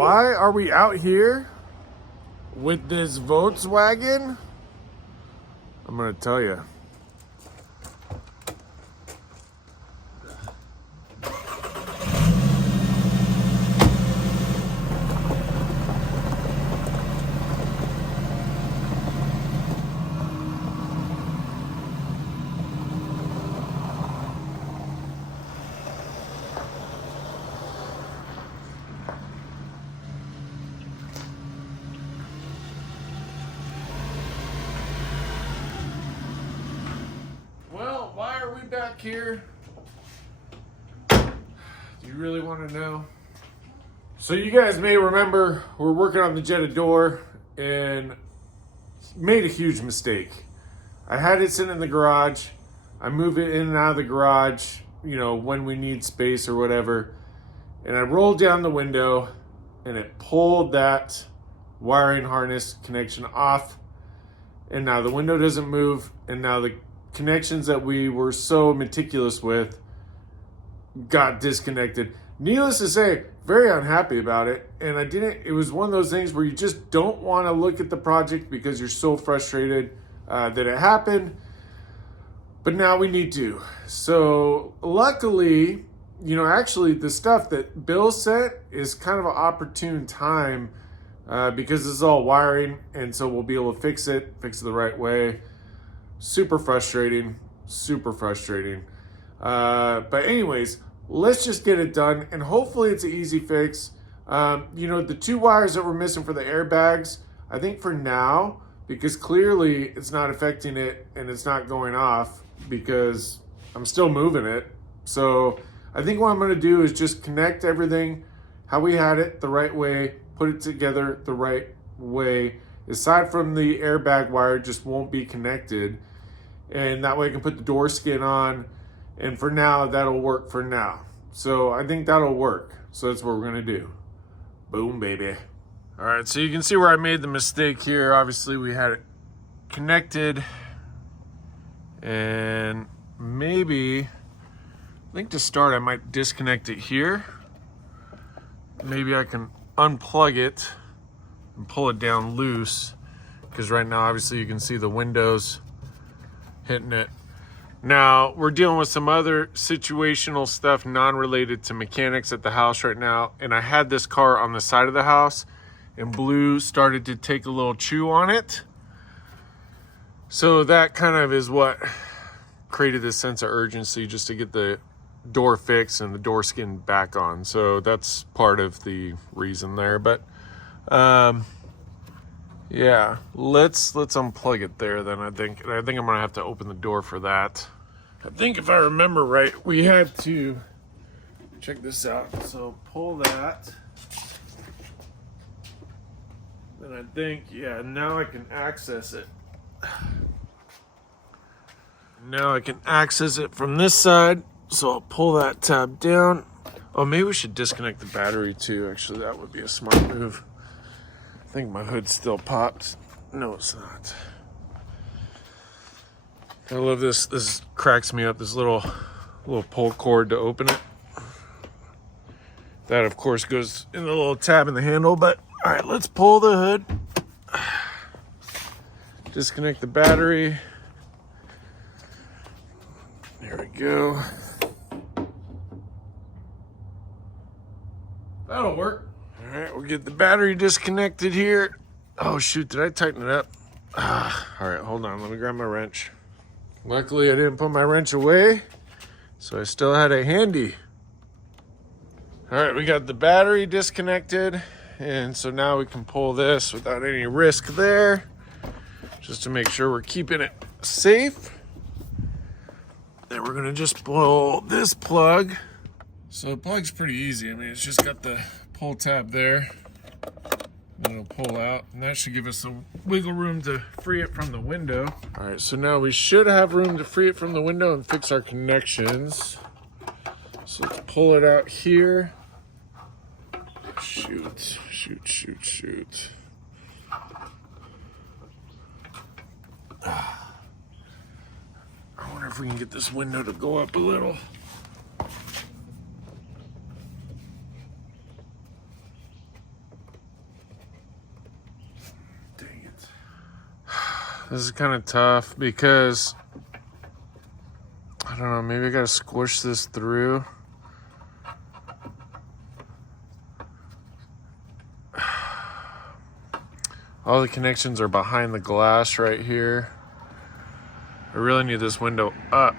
why are we out here with this Volkswagen? I'm gonna tell you. Well, why are we back here? Do you really want to know? So you guys may remember we're working on the Jetta door and made a huge mistake. I had it sitting in the garage. I move it in and out of the garage, you know, when we need space or whatever. And I rolled down the window and it pulled that wiring harness connection off. And now the window doesn't move. And now the connections that we were so meticulous with got disconnected. Needless to say, very unhappy about it. And it was one of those things where you just don't want to look at the project because you're so frustrated that it happened. But now we need to. So luckily, you know, actually the stuff that Bill sent is kind of an opportune time because this is all wiring. And so we'll be able to fix it the right way. Super frustrating. But anyways, let's just get it done. And hopefully it's an easy fix. You know, the 2 wires that we're missing for the airbags, I think for now, because clearly it's not affecting it and it's not going off because I'm still moving it. So I think what I'm going to do is just connect everything how we had it the right way, put it together the right way. Aside from the airbag wire, just won't be connected. And that way I can put the door skin on. And for now, that'll work for now. So I think that'll work. So that's what we're going to do. Boom, baby. All right, so you can see where I made the mistake here. Obviously, we had it connected. And maybe, I think to start, I might disconnect it here. Maybe I can unplug it and pull it down loose. Because right now, obviously, you can see the windows hitting it. Now, we're dealing with some other situational stuff non-related to mechanics at the house right now. And I had this car on the side of the house and Blue started to take a little chew on it. So that kind of is what created this sense of urgency just to get the door fixed and the door skin back on. So that's part of the reason there. But yeah, let's unplug it there then, I think. And I think I'm gonna have to open the door for that. I think if I remember right, we had to check this out. So pull that. Then I think, yeah, now I can access it. Now I can access it from this side. So I'll pull that tab down. Oh, maybe we should disconnect the battery too. Actually, that would be a smart move. I think my hood still popped. No, it's not. I love this. This cracks me up. This little pull cord to open it. That, of course, goes in the little tab in the handle. But all right, let's pull the hood. Disconnect the battery. There we go. That'll work. All right, we'll get the battery disconnected here. Oh, shoot, did I tighten it up? All right, hold on. Let me grab my wrench. Luckily, I didn't put my wrench away, so I still had it handy. All right, we got the battery disconnected, and so now we can pull this without any risk there, just to make sure we're keeping it safe. Then we're gonna just pull this plug. So the plug's pretty easy. I mean, it's just got the pull tab there. And it'll pull out, and that should give us some wiggle room to free it from the window. All right, so now we should have room to free it from the window and fix our connections. So let's pull it out here. Shoot. I wonder if we can get this window to go up a little. This is kind of tough because, I don't know, maybe I gotta squish this through. All the connections are behind the glass right here. I really need this window up.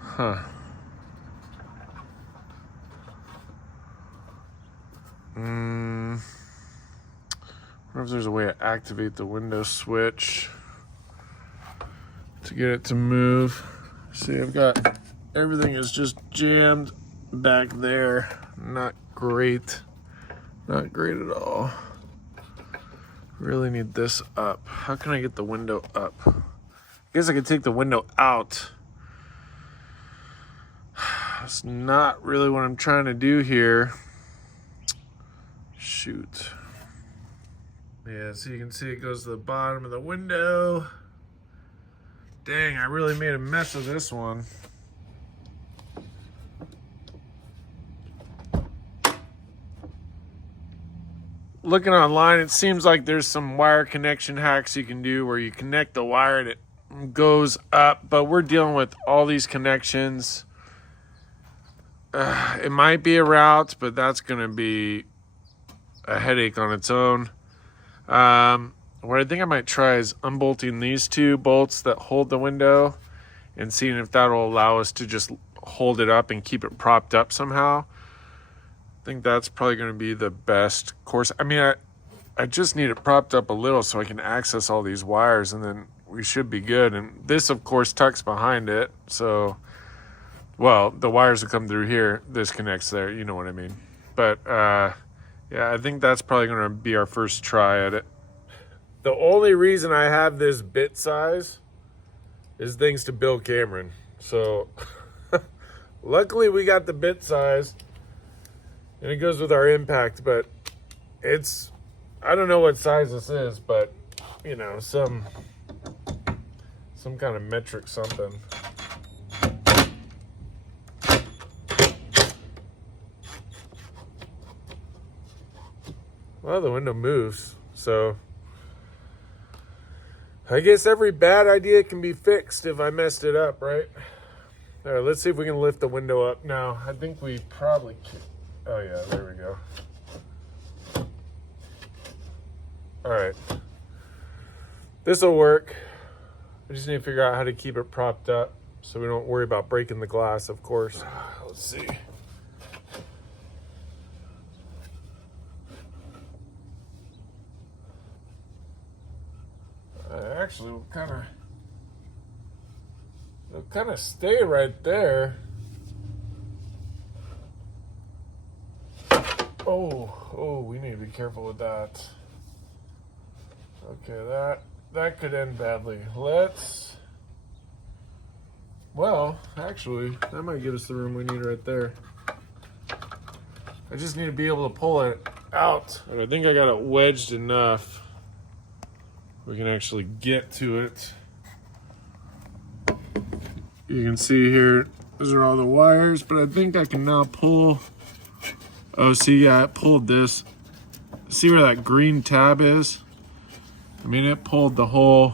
Huh. I wonder if there's a way to activate the window switch to get it to move. See, I've got everything is just jammed back there. Not great. Not great at all. Really need this up. How can I get the window up? I guess I could take the window out. It's not really what I'm trying to do here. Shoot. Yeah, so you can see it goes to the bottom of the window. Dang, I really made a mess of this one. Looking online, it seems like there's some wire connection hacks you can do where you connect the wire and it goes up, but we're dealing with all these connections. It might be a route, but that's going to be a headache on its own. What I think I might try is unbolting these two bolts that hold the window and seeing if that'll allow us to just hold it up and keep it propped up somehow. I think that's probably going to be the best course. I mean, I just need it propped up a little so I can access all these wires, and then we should be good. And this, of course, tucks behind it. So, well, the wires will come through here. This connects there. You know what I mean. But, yeah, I think that's probably going to be our first try at it. The only reason I have this bit size is thanks to Bill Cameron. So, luckily we got the bit size. And it goes with our impact, but it's, I don't know what size this is, but, you know, some kind of metric something. Well, the window moves, so I guess every bad idea can be fixed if I messed it up, right? All right, let's see if we can lift the window up now. I think we probably can. Oh yeah, there we go. All right. This will work. I just need to figure out how to keep it propped up so we don't worry about breaking the glass, of course. Let's see. Actually, we'll kind of stay right there. Oh, we need to be careful with that. Okay, that could end badly. Well, actually, that might give us the room we need right there. I just need to be able to pull it out. I think I got it wedged enough. We can actually get to it. You can see here, those are all the wires, but I think I can now pull. Oh, see, yeah, it pulled this. See where that green tab is? I mean, it pulled the whole.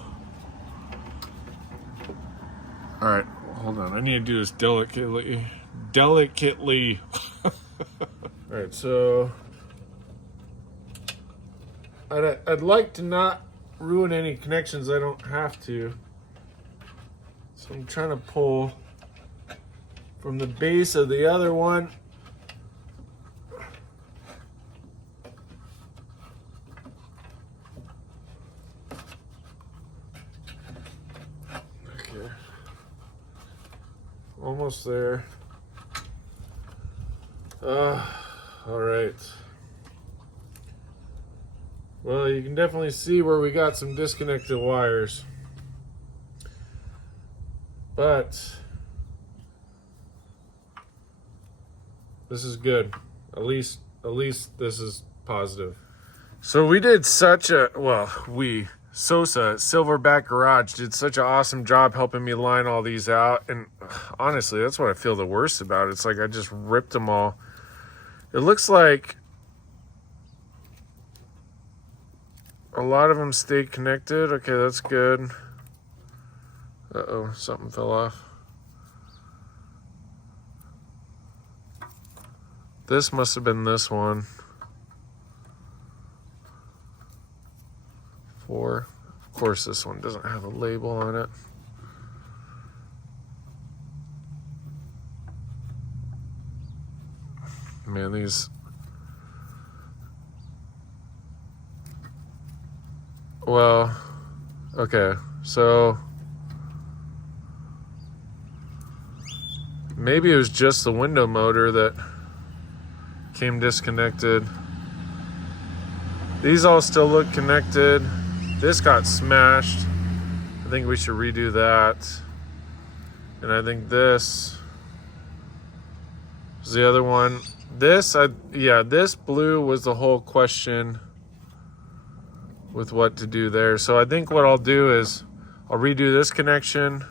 All right, hold on. I need to do this delicately. All right, so I'd like to not ruin any connections I don't have to. So I'm trying to pull from the base of the other one. Okay. Almost there. All right. Well, you can definitely see where we got some disconnected wires. But this is good. At least this is positive. So we did such a, Sosa, Silverback Garage, did such an awesome job helping me line all these out. And honestly, that's what I feel the worst about. It's like I just ripped them all. It looks like, A lot of them stayed connected. Okay, that's good. Uh-oh, something fell off. This must have been this one. 4. Of course, this one doesn't have a label on it. Man, these... Well, okay, so... Maybe it was just the window motor that came disconnected. These all still look connected. This got smashed. I think we should redo that. And I think this is the other one. This blue was the whole question with what to do there. So I think what I'll do is I'll redo this connection.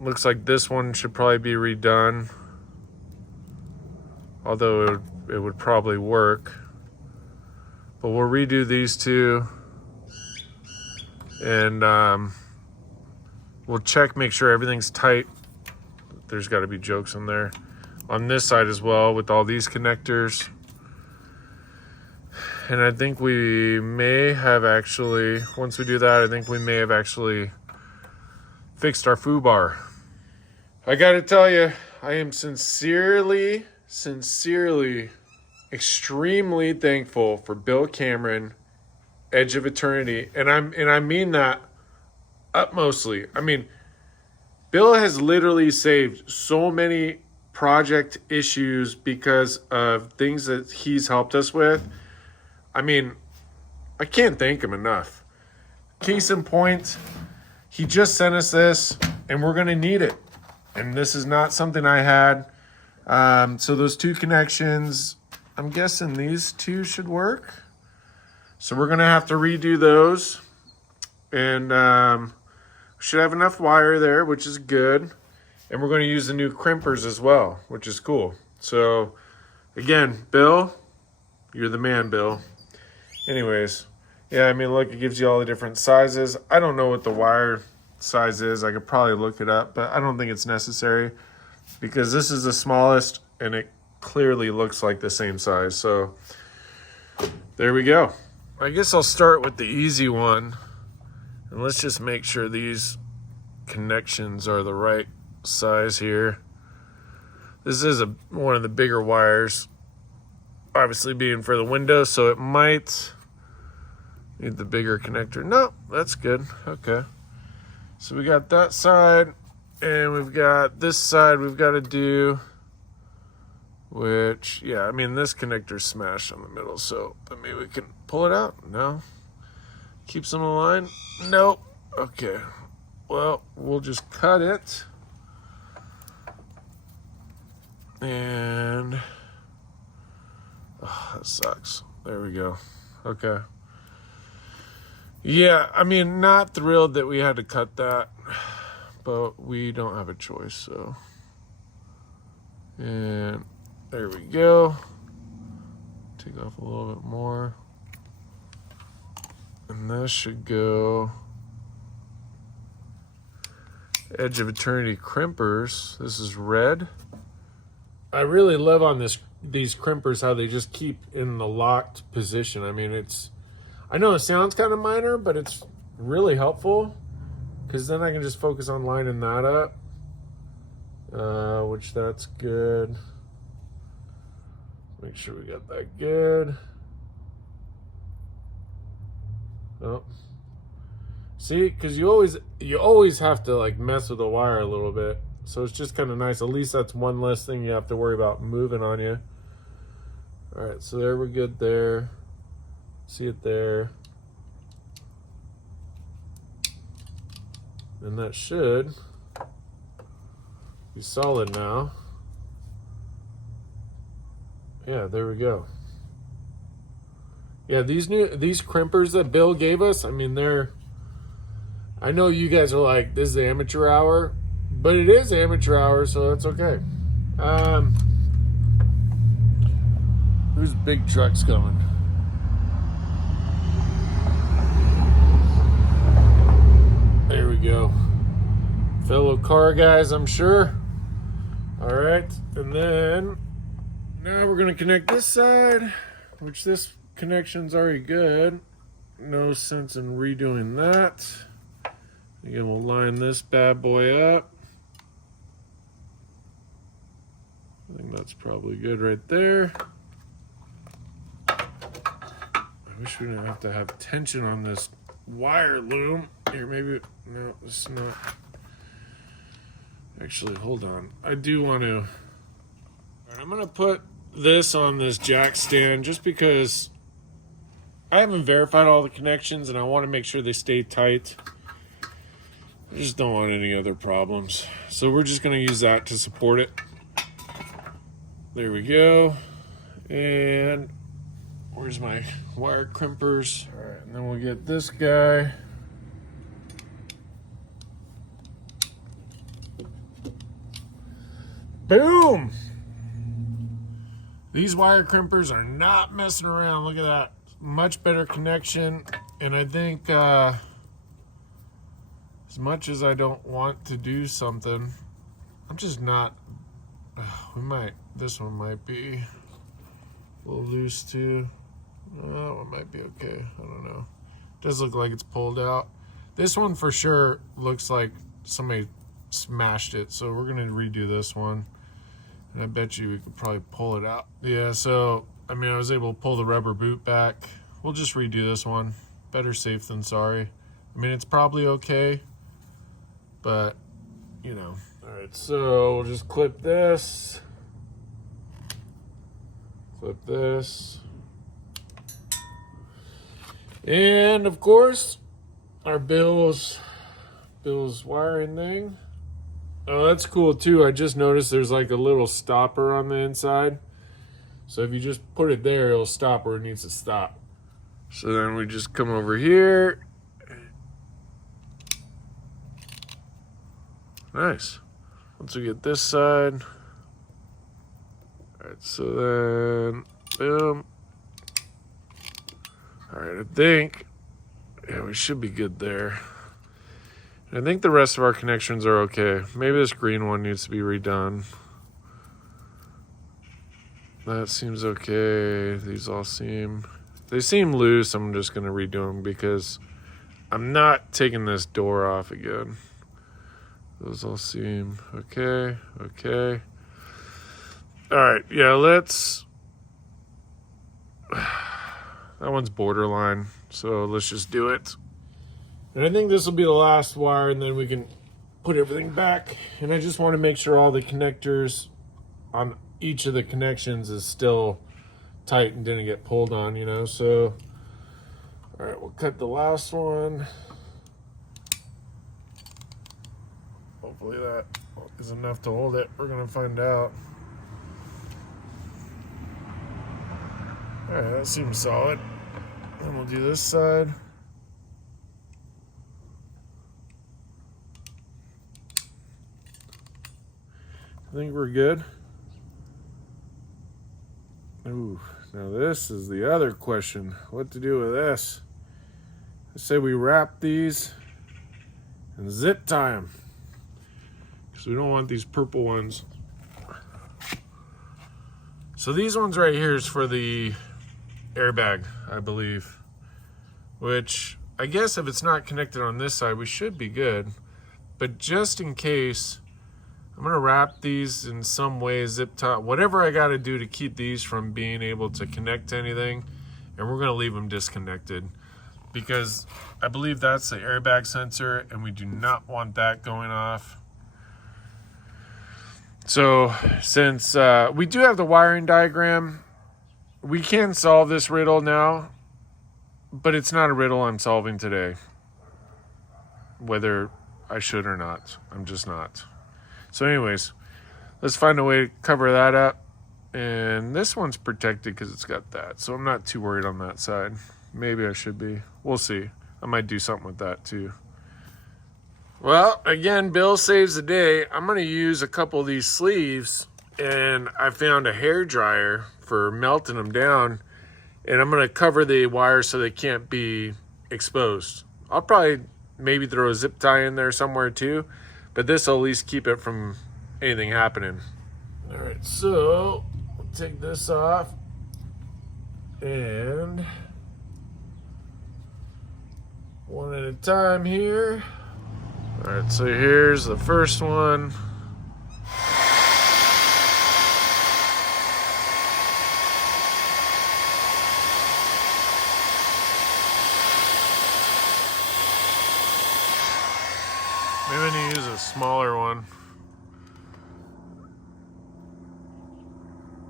Looks like this one should probably be redone. Although it would probably work. But we'll redo these two. And we'll check, make sure everything's tight. There's got to be jokes in there. On this side as well with all these connectors. And I think we may have actually, once we do that, I think we may have actually fixed our foo bar. I gotta tell you, I am sincerely, extremely thankful for Bill Cameron, Edge of Eternity, and I mean that utmostly. I mean, Bill has literally saved so many project issues because of things that he's helped us with. I mean, I can't thank him enough. Case in point, he just sent us this, and we're gonna need it. And this is not something I had. So those two connections, I'm guessing these two should work. So we're gonna have to redo those. And should have enough wire there, which is good. And we're gonna use the new crimpers as well, which is cool. So again, Bill, you're the man, Bill. Anyways, yeah, I mean, look, it gives you all the different sizes. I don't know what the wire size is. I could probably look it up, but I don't think it's necessary because this is the smallest and it clearly looks like the same size. So there we go. I guess I'll start with the easy one, and let's just make sure these connections are the right size here. This is one of the bigger wires, obviously being for the window, so it might need the bigger connector. No, that's good. Okay. So we got that side, and we've got this side we've got to do, which, yeah, I mean, this connector's smashed on the middle, so maybe we can pull it out. No? Keeps them aligned? Nope. Okay. Well, we'll just cut it. And, oh, that sucks. There we go. Okay. Yeah, I mean, not thrilled that we had to cut that, but we don't have a choice, so. And there we go. Take off a little bit more. And this should go. Edge of Eternity crimpers. This is red. I really love on these crimpers how they just keep in the locked position. I mean, I know it sounds kind of minor, but it's really helpful because then I can just focus on lining that up, which that's good. Make sure we got that good. Oh, see, because you always have to like mess with the wire a little bit, so it's just kind of nice. At least that's one less thing you have to worry about moving on you. All right, so there we're good there. See it there. And that should be solid now. Yeah, there we go. Yeah, these crimpers that Bill gave us, I mean, I know you guys are like, this is the amateur hour, but it is amateur hour, so that's okay. Whose big truck's coming? go. Fellow car guys, I'm sure. All right, and then now we're gonna connect this side, which this connection's already good. No sense in redoing that. Again, we'll line this bad boy up. I think that's probably good right there. I wish we didn't have to have tension on this wire loom. Here, maybe, no, it's not. Actually, hold on. I do want to. All right, I'm going to put this on this jack stand just because I haven't verified all the connections and I want to make sure they stay tight. I just don't want any other problems. So we're just going to use that to support it. There we go. And where's my wire crimpers? All right, and then we'll get this guy. Boom! These wire crimpers are not messing around. Look at that. Much better connection. And I think as much as I don't want to do something, I'm just not. This one might be a little loose too. Oh, it might be okay. I don't know. It does look like it's pulled out. This one for sure looks like somebody smashed it. So we're going to redo this one. And I bet you we could probably pull it out. Yeah, so, I mean, I was able to pull the rubber boot back. We'll just redo this one. Better safe than sorry. I mean, it's probably okay, but, you know. All right, so we'll just clip this. Clip this. And, of course, our Bill's wiring thing. Oh, that's cool too. I just noticed there's like a little stopper on the inside. So if you just put it there, it'll stop where it needs to stop. So then we just come over here. Nice. Once we get this side. All right, so then, boom. All right, I think, yeah, we should be good there. I think the rest of our connections are okay. Maybe this green one needs to be redone. That seems okay. These all they seem loose. I'm just going to redo them because I'm not taking this door off again. Those all seem okay. Okay. All right. Yeah, let's. That one's borderline. So let's just do it. And I think this will be the last wire, and then we can put everything back. And I just want to make sure all the connectors on each of the connections is still tight and didn't get pulled on, you know. So, all right, we'll cut the last one. Hopefully that is enough to hold it. We're going to find out. All right, that seems solid. And we'll do this side. I think we're good. Ooh, now this is the other question. What to do with this? I say we wrap these and zip tie them. Because we don't want these purple ones. So these ones right here is for the airbag, I believe. Which, I guess if it's not connected on this side, we should be good. But just in case, I'm going to wrap these in some way, zip tie, whatever I got to do to keep these from being able to connect to anything. And we're going to leave them disconnected because I believe that's the airbag sensor and we do not want that going off. So since we do have the wiring diagram, we can solve this riddle now, but it's not a riddle I'm solving today. Whether I should or not, I'm just not. So anyways, let's find a way to cover that up. And this one's protected because it's got that. So I'm not too worried on that side. Maybe I should be. We'll see. I might do something with that too. Well, again, Bill saves the day. I'm going to use a couple of these sleeves. And I found a hair dryer for melting them down. And I'm going to cover the wires so they can't be exposed. I'll probably maybe throw a zip tie in there somewhere too, but this will at least keep it from anything happening. All right, so we'll take this off and one at a time here. All right, so here's the first one. Maybe I need to use a smaller one.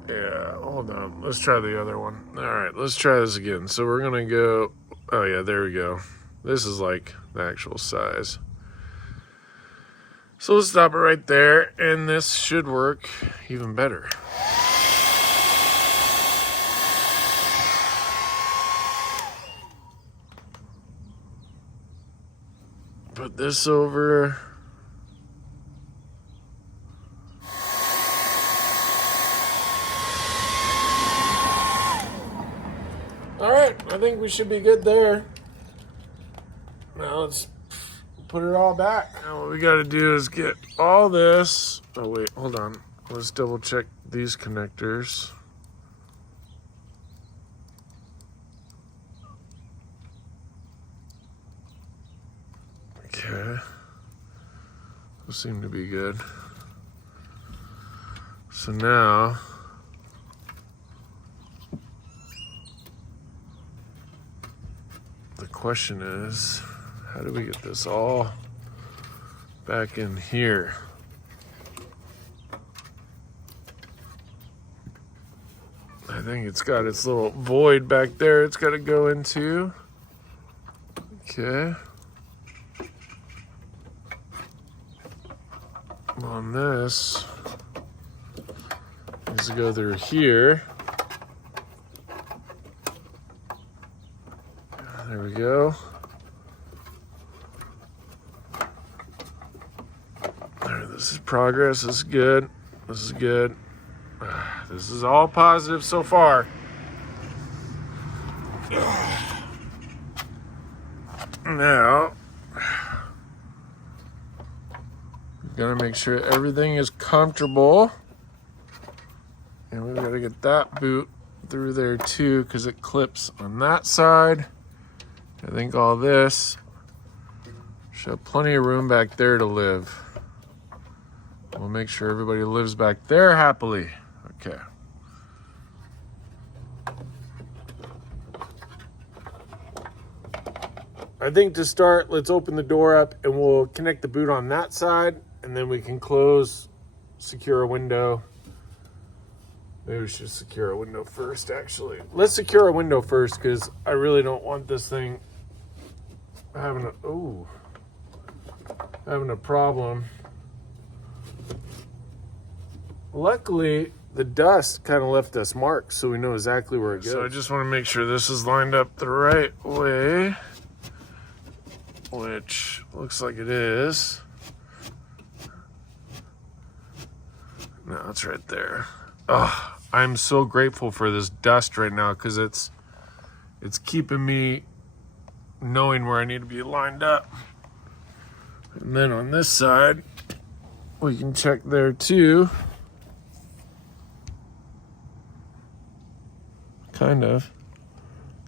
Yeah, hold on. Let's try the other one. All right, let's try this again. So we're gonna go, oh yeah, there we go. This is like the actual size. So let's stop it right there, and this should work even better. Put this over. All right, I think we should be good there. Now let's put it all back. Now what we got to do is get all this. Oh wait, hold on. Let's double check these connectors. Okay, those seem to be good. So now, the question is, how do we get this all back in here? I think it's got its little void back there it's got to go into. Okay. On this, needs to go through here. There we go. There, this is progress. This is good. This is good. This is all positive so far. Now, gotta make sure everything is comfortable. And we've got to get that boot through there too, because it clips on that side. I think all this should have plenty of room back there to live. We'll make sure everybody lives back there happily. Okay. I think to start, let's open the door up and we'll connect the boot on that side, and then we can close, secure a window. Maybe we should secure a window first, actually. Let's secure a window first, because I really don't want this thing having a problem. Luckily, the dust kind of left us marks, so we know exactly where it goes. So I just want to make sure this is lined up the right way, which looks like it is. No, it's right there. Oh, I'm so grateful for this dust right now, because it's keeping me knowing where I need to be lined up. And then on this side, we can check there too. Kind of.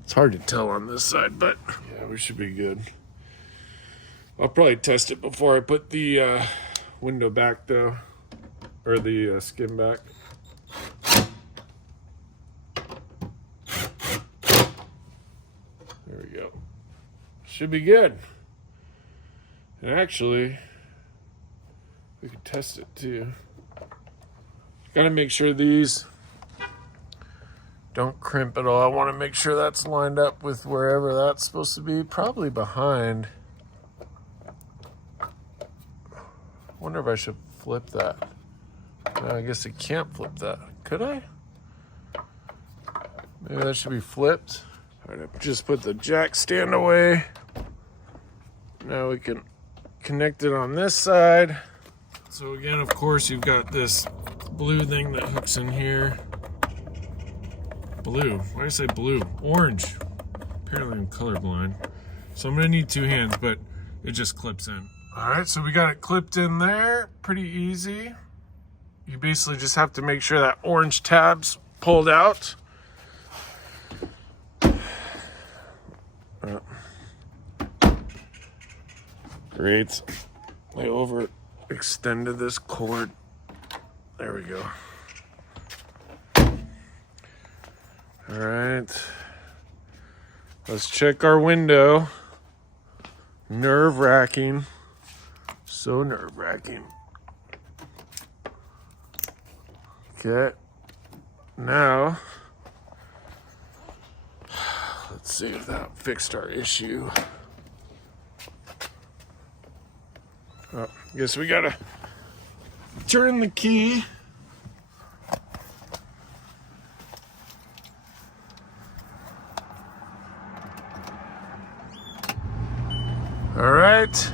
It's hard to tell on this side, but yeah, we should be good. I'll probably test it before I put the window back though, or the skin back. There we go. Should be good. And actually, we could test it too. Gotta make sure these don't crimp at all. I want to make sure that's lined up with wherever that's supposed to be. Probably behind. Wonder if I should flip that. No, I guess I can't flip that. Could I? Maybe that should be flipped. All right, just put the jack stand away. Now we can connect it on this side. So again, of course, you've got this blue thing that hooks in here. Blue. Why did I say blue? Orange. Apparently I'm colorblind. So I'm gonna need two hands, but it just clips in. All right, so we got it clipped in there, pretty easy. You basically just have to make sure that orange tab's pulled out. Great. I overextended this cord. There we go. All right. Let's check our window. Nerve-wracking. So nerve-wracking. Okay. Now, let's see if that fixed our issue. Oh, guess we gotta turn the key. All right.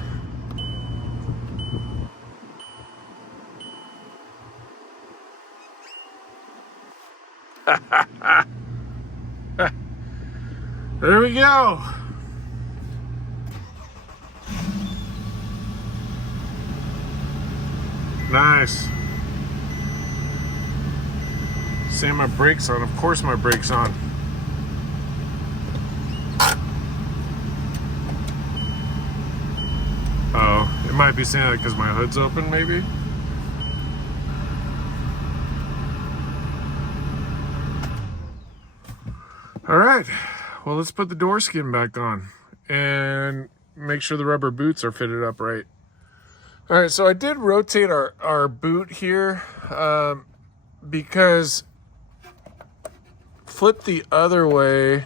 There we go. Nice. Say my brakes on. Of course my brakes on. Oh, it might be saying that because my hood's open, maybe. All right, well, let's put the door skin back on and make sure the rubber boots are fitted up right. All right, so I did rotate our boot here because flip the other way,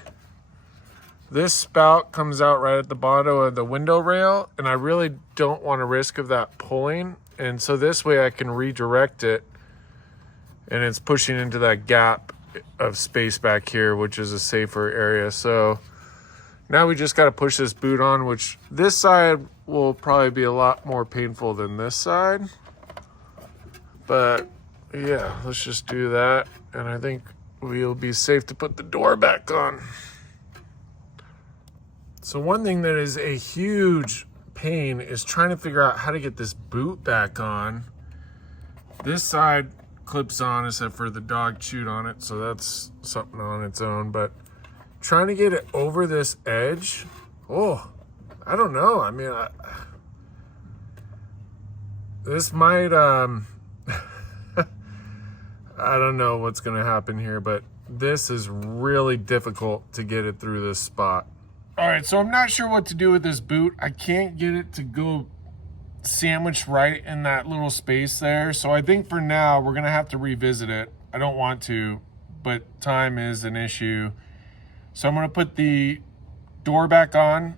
this spout comes out right at the bottom of the window rail, and I really don't want to risk of that pulling. And so this way I can redirect it, and it's pushing into that gap of space back here, which is a safer area. So now we just got to push this boot on, which this side will probably be a lot more painful than this side. But yeah, let's just do that. And I think we'll be safe to put the door back on. So one thing that is a huge pain is trying to figure out how to get this boot back on. This side clips on except for the dog chewed on it, so that's something on its own. But trying to get it over this edge, oh, I don't know. I mean, this might, I don't know what's gonna happen here, but this is really difficult to get it through this spot. All right, so I'm not sure what to do with this boot. I can't get it to go sandwiched right in that little space there. So I think for now, we're gonna have to revisit it. I don't want to, but time is an issue. So I'm gonna put the door back on.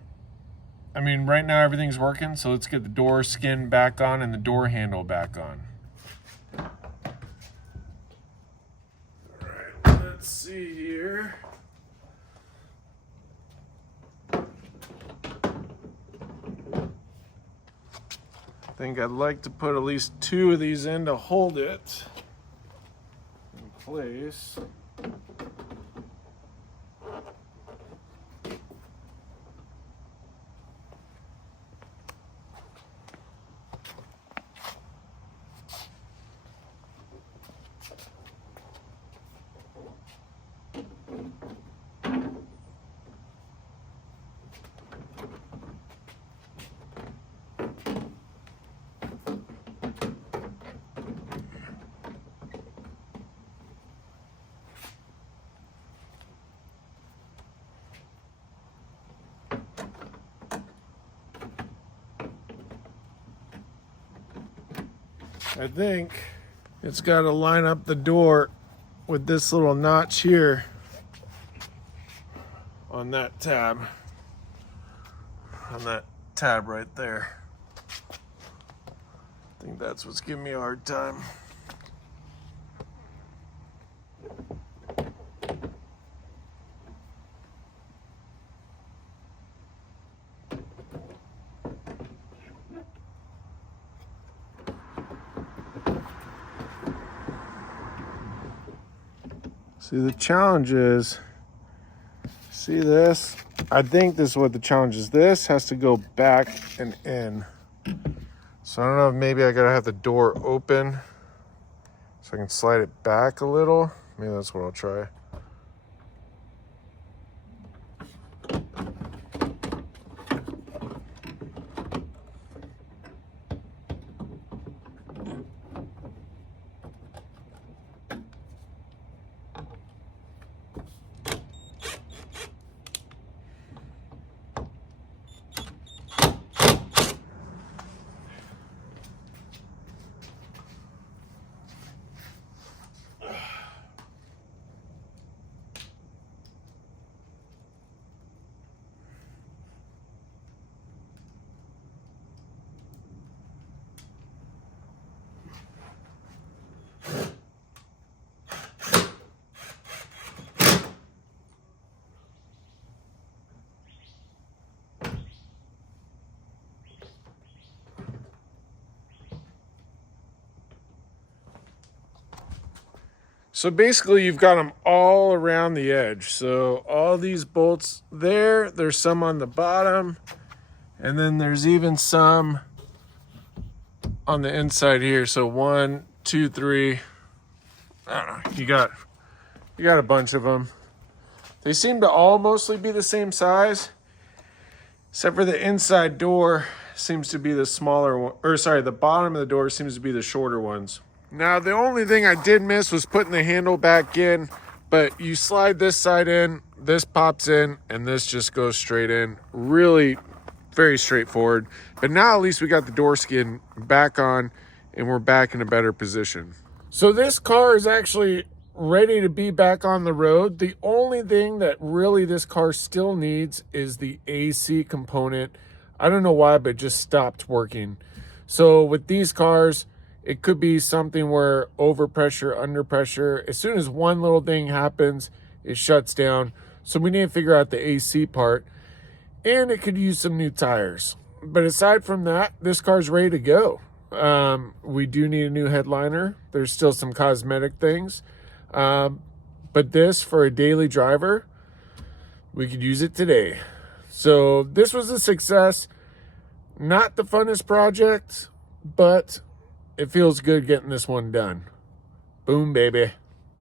I mean, right now everything's working, so let's get the door skin back on and the door handle back on. All right, let's see here. I think I'd like to put at least 2 of these in to hold it in place. I think it's got to line up the door with this little notch here on that tab. On that tab right there. I think that's what's giving me a hard time. See, the challenge is See this? I think this is what the challenge is. This has to go back and in. So I don't know if maybe I gotta have the door open so I can slide it back a little. Maybe that's what I'll try. So basically you've got them all around the edge. So all these bolts there's some on the bottom, and then there's even some on the inside here. So 1, 2, 3, I don't know, you got a bunch of them. They seem to all mostly be the same size, except for the inside door seems to be the smaller one, or sorry, the bottom of the door seems to be the shorter ones. Now, the only thing I did miss was putting the handle back in, but you slide this side in, this pops in, and this just goes straight in. Really very straightforward. But now at least we got the door skin back on, and we're back in a better position. So this car is actually ready to be back on the road. The only thing that really this car still needs is the AC component. I don't know why, but it just stopped working. So with these cars, it could be something where overpressure, under pressure, as soon as one little thing happens, it shuts down. So we need to figure out the AC part, and it could use some new tires. But aside from that, this car's ready to go. We do need a new headliner. There's still some cosmetic things. But this, for a daily driver, we could use it today. So this was a success. Not the funnest project, but it feels good getting this one done. Boom, baby.